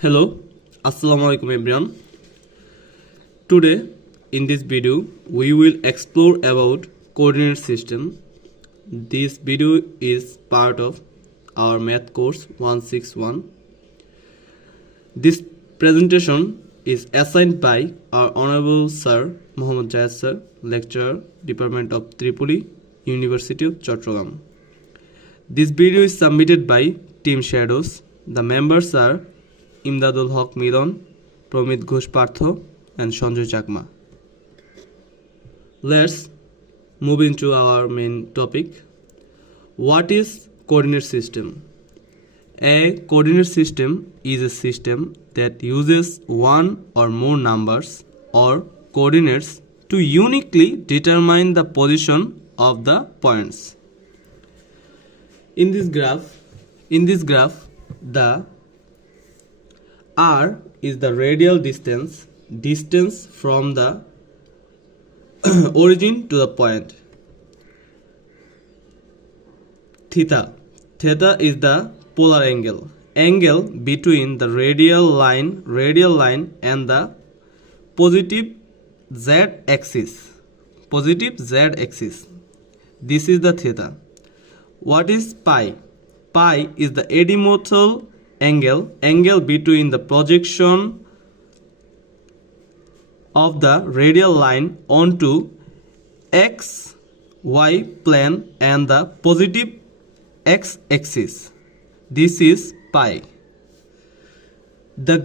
Hello, Assalamu alaikum everyone. Today in this video we will explore about coordinate system. This video is part of our math course 161. This presentation is assigned by our Honorable Sir Muhammad Jayed Sir, Lecturer, Department of Tripoli, University of Chattogram. This video is submitted by Team Shadows. The members are Imdadul Milon, Promith Partha and Sonjoy Chakma. Let's move into our main topic. What is coordinate system? A coordinate system is a system that uses one or more numbers or coordinates to uniquely determine the position of the points. In this graph, the r is the radial distance from the origin to the point. Theta is the polar angle between the radial line and the positive z axis. This is the theta. What is pi? Pi is the azimuthal angle between the projection of the radial line onto xy plane and the positive x axis. This is pi. The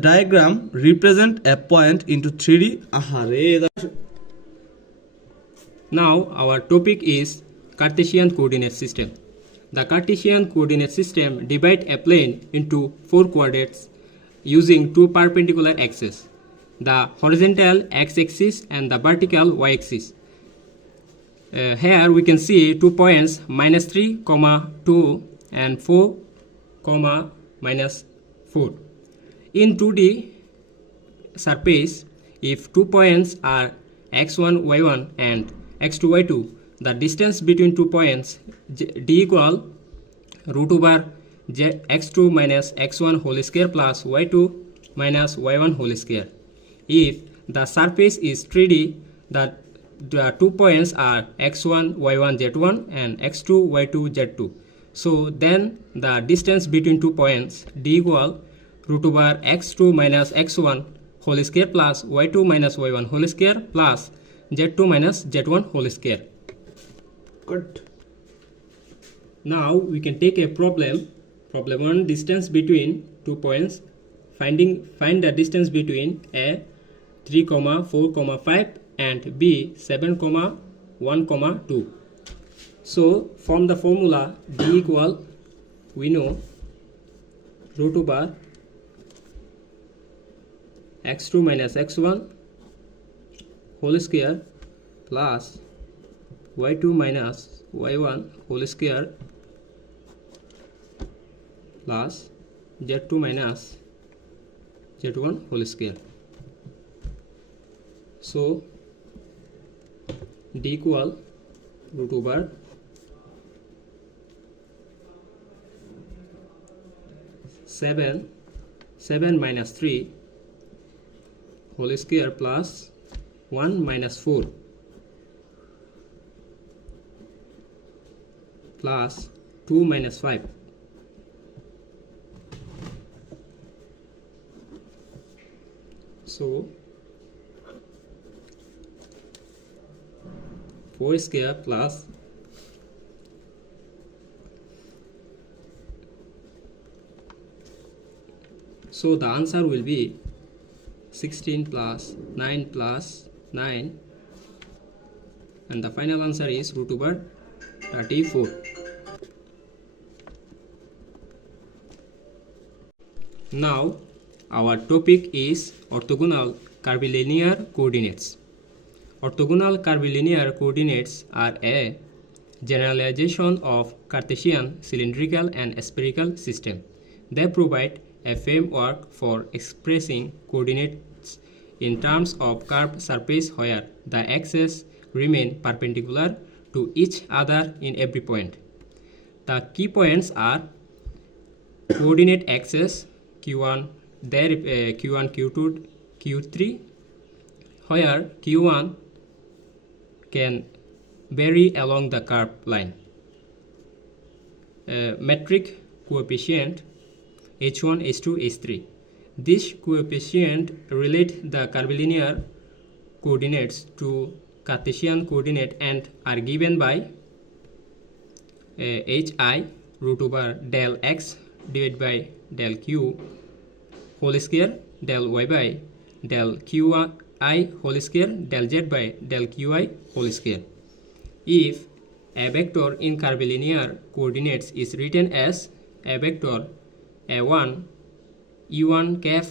diagram represents a point into 3D. Now our topic is Cartesian coordinate system. The Cartesian coordinate system divides a plane into 4 quadrants using 2 perpendicular axes, the horizontal x-axis and the vertical y-axis. Here we can see 2 points -3, 2 and 4, -4. In 2D surface, if 2 points are x1, y1 and x2, y2, the distance between 2 points d equal √/(z) x2 minus x1 whole square plus y2 minus y1 whole square. If the surface is 3D, the 2 points are x1, y1, z1 and x2, y2, z2. So then the distance between 2 points d equal √(x2 minus x1 whole square plus y2 minus y1 whole square plus z2 minus z1 whole square. Good. Now we can take a problem 1, distance between 2 points. Find the distance between a 3, 4, 5 and b 7, 1, 2. So from the formula d equal, we know √(x2 minus x1 whole square plus y2 minus y1 whole square plus z2 minus z1 whole square. So d equal √7 minus 3 whole square plus 1 minus 4 plus 2 minus 5. So 4 square plus so the answer will be 16 plus 9 plus 9 and the final answer is √34. Now our topic is orthogonal curvilinear coordinates. Orthogonal curvilinear coordinates are a generalization of Cartesian cylindrical and spherical system. They provide a framework for expressing coordinates in terms of curved surface where the axes remain perpendicular to each other in every point. The key points are coordinate axes, Q1, Q1, Q2, Q3, where Q1 can vary along the curve line. Metric coefficient H1, H2, H3. This coefficient relate the curvilinear coordinates to Cartesian coordinate and are given by hi root over del x divided by del q whole square del y by del qi whole square del z by del qi whole square. If a vector in curvilinear coordinates is written as a vector a1 e1 cap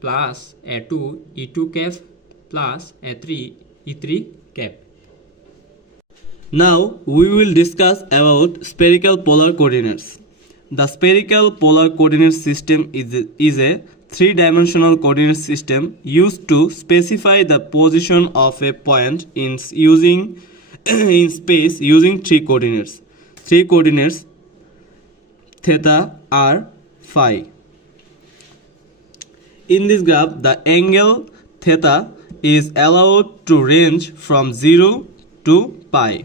plus a2 e2 cap plus a3 e3 cap. Now we will discuss about spherical polar coordinates. The spherical polar coordinate system is a three-dimensional coordinate system used to specify the position of a point in space using three coordinates. Three coordinates theta, r, phi. In this graph, the angle theta is allowed to range from 0 to pi,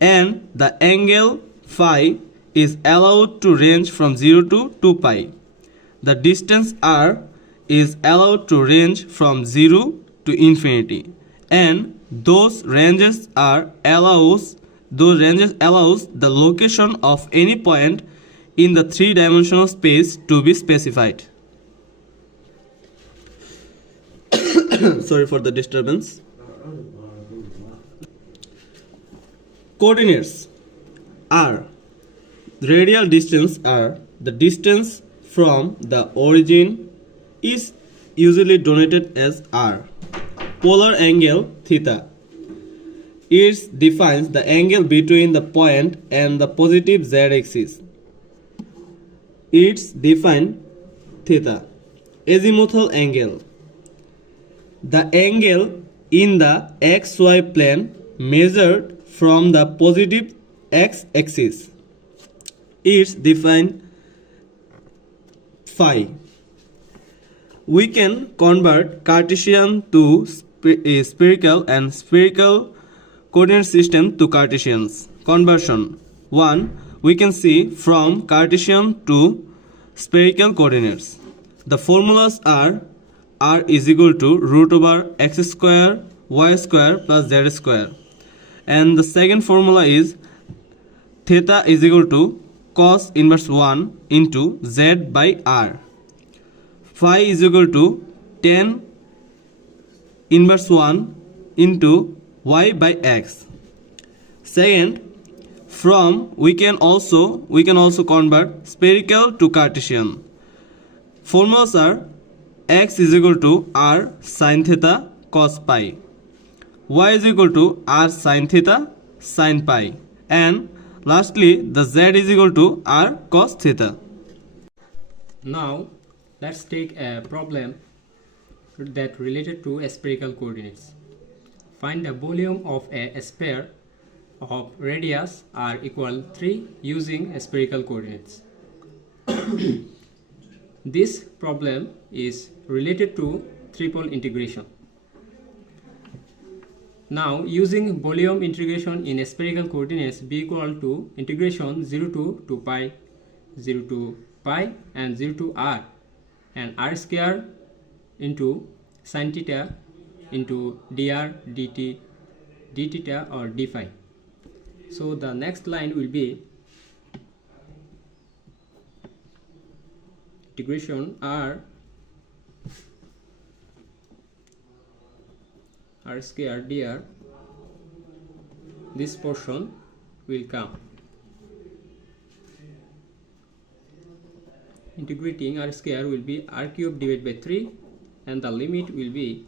and the angle phi is allowed to range from 0 to 2 pi. The distance r is allowed to range from 0 to infinity, and those ranges allows the location of any point in the three-dimensional space to be specified. Sorry for the disturbance. Coordinates are radial distance r. The distance from the origin is usually denoted as r. Polar angle theta. It defines the angle between the point and the positive z-axis. It's defined theta. Azimuthal angle. The angle in the xy plane measured from the positive x-axis. It's defined phi. We can convert Cartesian to spherical and spherical coordinate system to Cartesians. Conversion 1. We can see from Cartesian to spherical coordinates. The formulas are r is equal to root over x square y square plus z square, and the second formula is theta is equal to cos inverse 1 into z by r. Phi is equal to tan inverse 1 into y by x. Second, we can also convert spherical to Cartesian. Formulas are x is equal to r sin theta cos pi, y is equal to r sin theta sin pi, and lastly the z is equal to r cos theta. Now let's take a problem that related to spherical coordinates. Find the volume of a sphere of radius r equal 3 using spherical coordinates. This problem is related to triple integration. Now using volume integration in spherical coordinates b equal to integration 0 to 2 pi, 0 to pi and 0 to r, and r square into sin theta into dr dt d theta or d phi. So the next line will be integration r square dr. This portion will come. Integrating r square will be r cube divided by 3, and the limit will be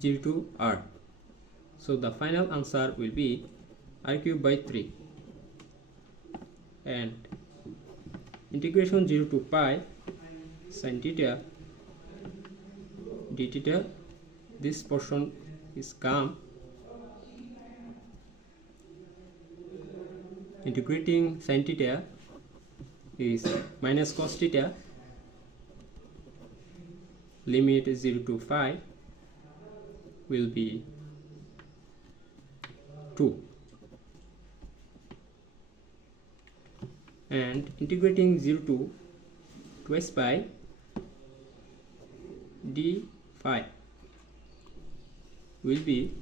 0 to r. So the final answer will be r cube by 3, and integration 0 to pi sin theta d theta. This portion is come. Integrating sin theta is minus cos theta, limit 0 to 5 will be 2, and integrating 0 to twice pi d phi will be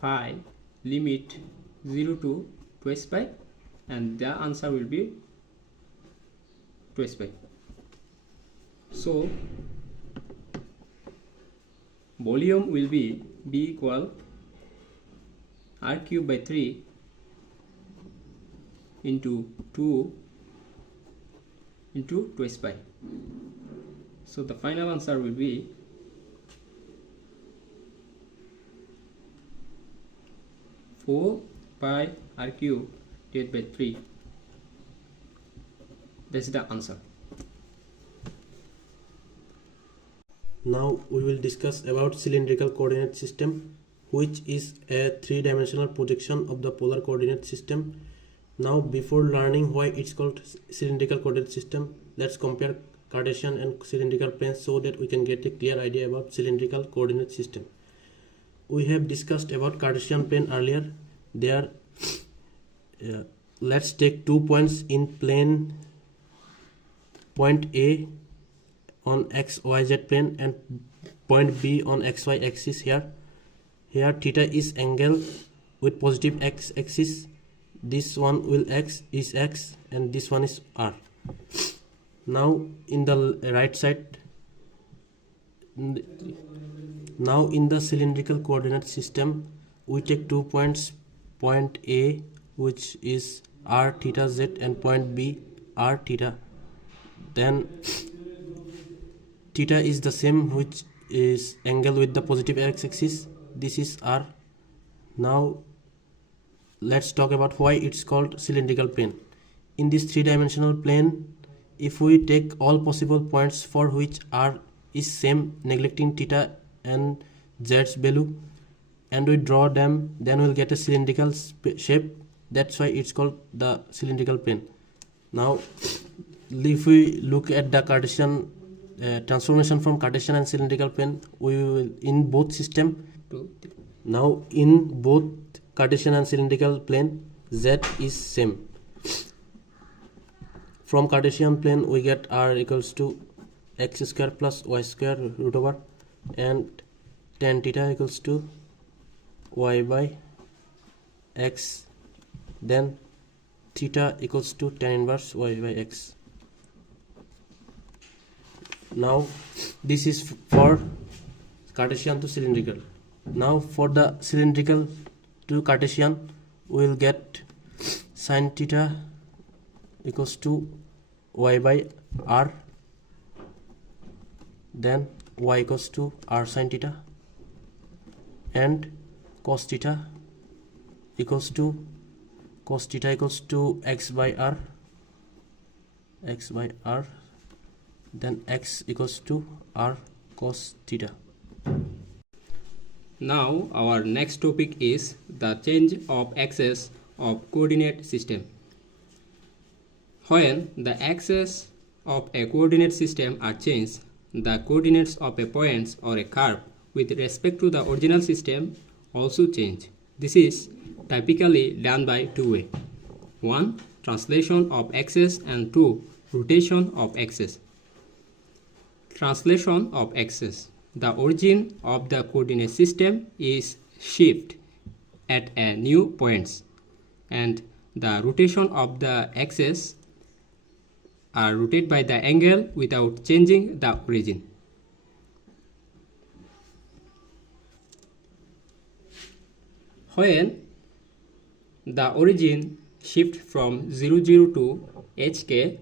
5 limit 0 to twice pi, and the answer will be twice pi. So volume will be B equal R cube by 3 into 2 into twice pi. So the final answer will be 4 pi R cube divided by 3. That's the answer. Now we will discuss about cylindrical coordinate system, which is a three-dimensional projection of the polar coordinate system. Now before learning why it's called cylindrical coordinate system, let's compare Cartesian and cylindrical planes so that we can get a clear idea about cylindrical coordinate system. We have discussed about Cartesian plane earlier. There, let's take 2 points in plane, point A on XYZ plane and point B on XY axis here. Here theta is angle with positive X axis. This one will is X and this one is R. Now in the right side, now in the cylindrical coordinate system, we take 2 points, point A which is R theta Z and point B R theta. Then theta is the same, which is angle with the positive X axis. This is R. Now let's talk about why it's called cylindrical plane. In this three-dimensional plane, if we take all possible points for which R is same, neglecting theta and Z's value, and we draw them, then we'll get a cylindrical shape. That's why it's called the cylindrical plane. Now if we look at the Cartesian transformation from Cartesian and cylindrical plane, we will in both system. Now in both Cartesian and cylindrical plane, Z is same. From Cartesian plane we get R equals to x square plus y square root over, and tan theta equals to y by x, then theta equals to tan inverse y by x. Now this is for Cartesian to cylindrical. Now for the cylindrical to Cartesian, we will get sin theta equals to y by r, then y equals to r sin theta, and cos theta equals to x by r, then x equals to r cos theta. Now our next topic is the change of axes of coordinate system. When the axes of a coordinate system are changed, the coordinates of a point or a curve with respect to the original system also change. This is typically done by two ways. 1. Translation of axes, and 2. Rotation of axes. Translation of axes. The origin of the coordinate system is shifted at a new points, and the rotation of the axes are rotated by the angle without changing the origin. When the origin shift from 0, 0 to hk,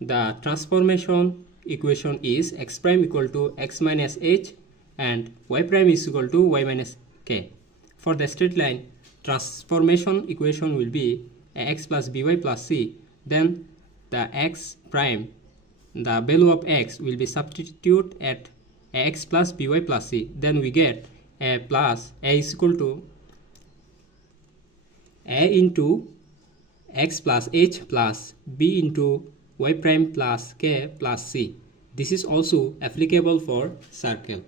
the transformation equation is x prime equal to x minus h and y prime is equal to y minus k. For the straight line, transformation equation will be ax plus by plus c. Then the x prime, the value of x will be substituted at ax plus by plus c. Then we get a plus a is equal to a into x plus h plus b into y prime plus k plus c. This is also applicable for circle.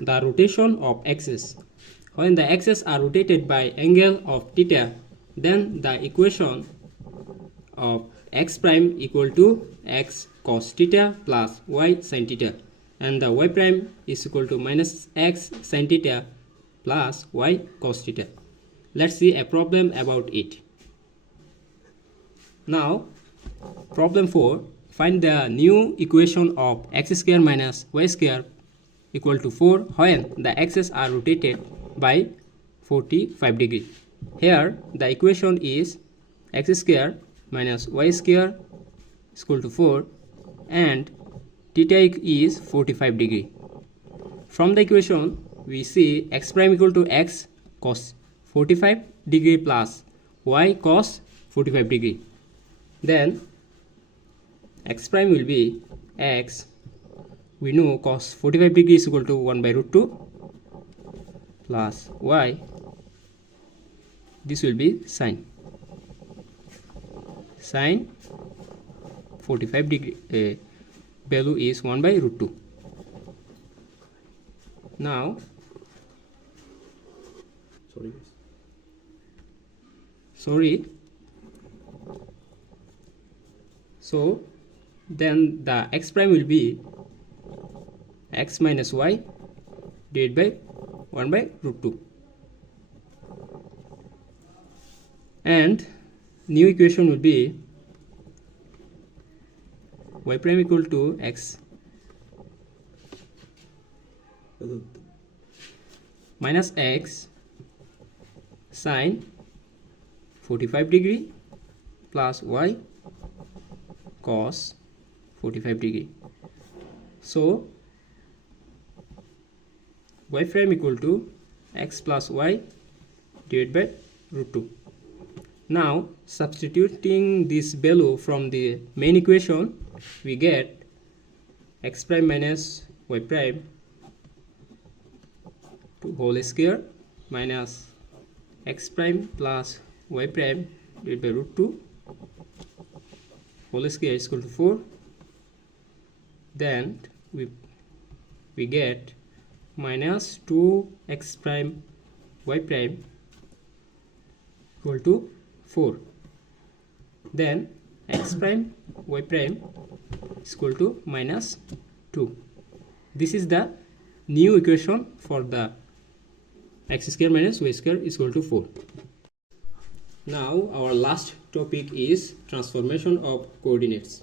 The rotation of axes. When the axes are rotated by angle of theta, then the equation of x prime equal to x cos theta plus y sin theta, and the y prime is equal to minus x sin theta plus y cos theta. Let's see a problem about it. Now, problem 4. Find the new equation of x square minus y square equal to 4 when the axes are rotated by 45 degree. Here the equation is x square minus y square is equal to 4 and theta is 45 degree. From the equation we see x prime equal to x cos 45 degree plus y cos 45 degree. Then x prime will be x, we know cos 45 degree is equal to 1 by root 2 plus y, this will be sin 45 degree value is 1 by root 2. Now so then the x prime will be x minus y divided by 1 by root 2, and new equation will be y prime equal to x minus x sin 45 degree plus y cos 45 degree. So y prime equal to x plus y divided by root 2. Now substituting this value from the main equation, we get x prime minus y prime to whole square minus x prime plus y prime divided by root 2 whole square is equal to 4. Then we get minus 2x prime y prime equal to 4. Then x prime y prime is equal to minus 2. This is the new equation for the x square minus y square is equal to 4. Now our last topic is transformation of coordinates.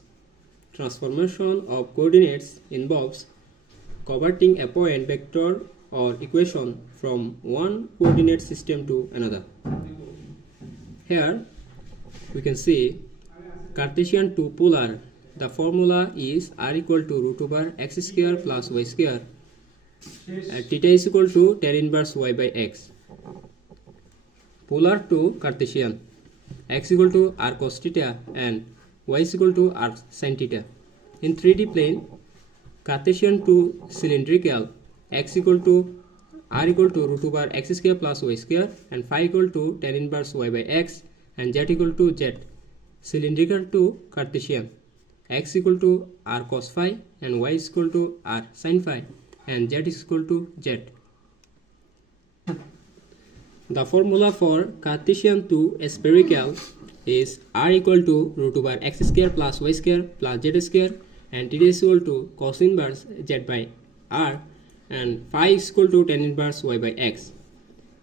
Transformation of coordinates involves converting a point vector or equation from one coordinate system to another. Here we can see Cartesian to polar. The formula is r equal to root over x square plus y square and theta is equal to tan inverse y by x. Polar to Cartesian, x equal to r cos theta and y is equal to r sin theta. In 3D plane, Cartesian to cylindrical, x equal to r equal to root over x square plus y square and phi equal to tan inverse y by x and z equal to z. Cylindrical to Cartesian, x equal to r cos phi and y is equal to r sin phi and z is equal to z. The formula for Cartesian to spherical is r equal to root over x square plus y square plus z square and theta is equal to cos inverse z by r and phi is equal to tan inverse y by x.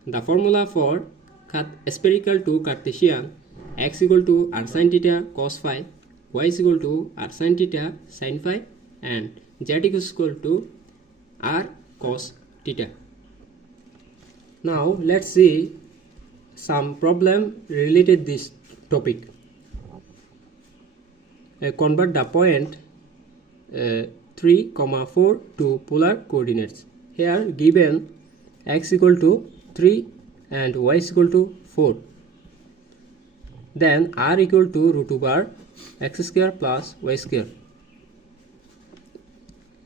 The formula for spherical to Cartesian, x equal to r sin theta cos phi, y is equal to r sin theta sin phi and z is equal to r cos theta. Now let's see some problem related this topic. Convert the point 3, 4 to polar coordinates. Here given x equal to 3 and y is equal to 4. Then r equal to root over x square plus y square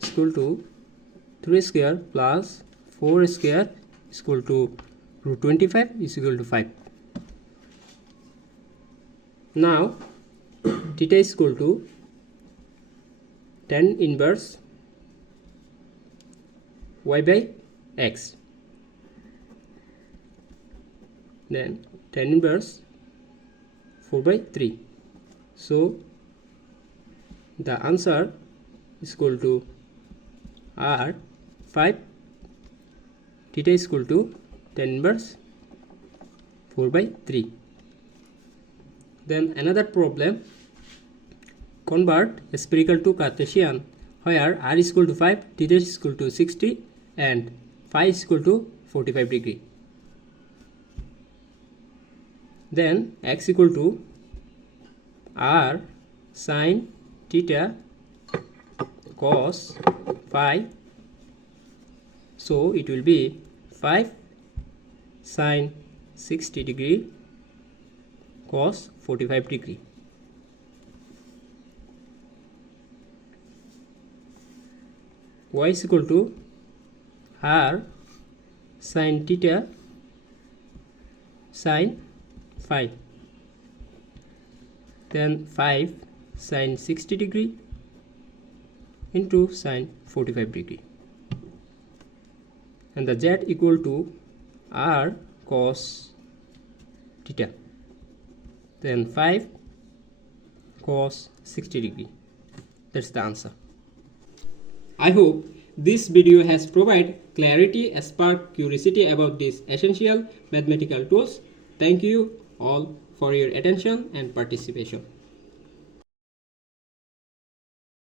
is equal to 3 square plus 4 square is equal to root 25 is equal to 5. Now theta is equal to tan inverse y by x, then tan inverse 4 by 3. So the answer is equal to r 5. Theta is equal to tan inverse 4 by 3. Then another problem, convert a spherical to Cartesian where r is equal to 5, theta is equal to 60 and phi is equal to 45 degree. Then x equal to r sin theta cos phi, so it will be 5 sin 60 degree cos 45 degree. Y is equal to r sin theta sin phi, then 5 sin 60 degree into sin 45 degree, and the z equal to r cos theta, then 5 cos 60 degree. That's the answer. I hope this video has provided clarity and sparked curiosity about these essential mathematical tools. Thank you all for your attention and participation.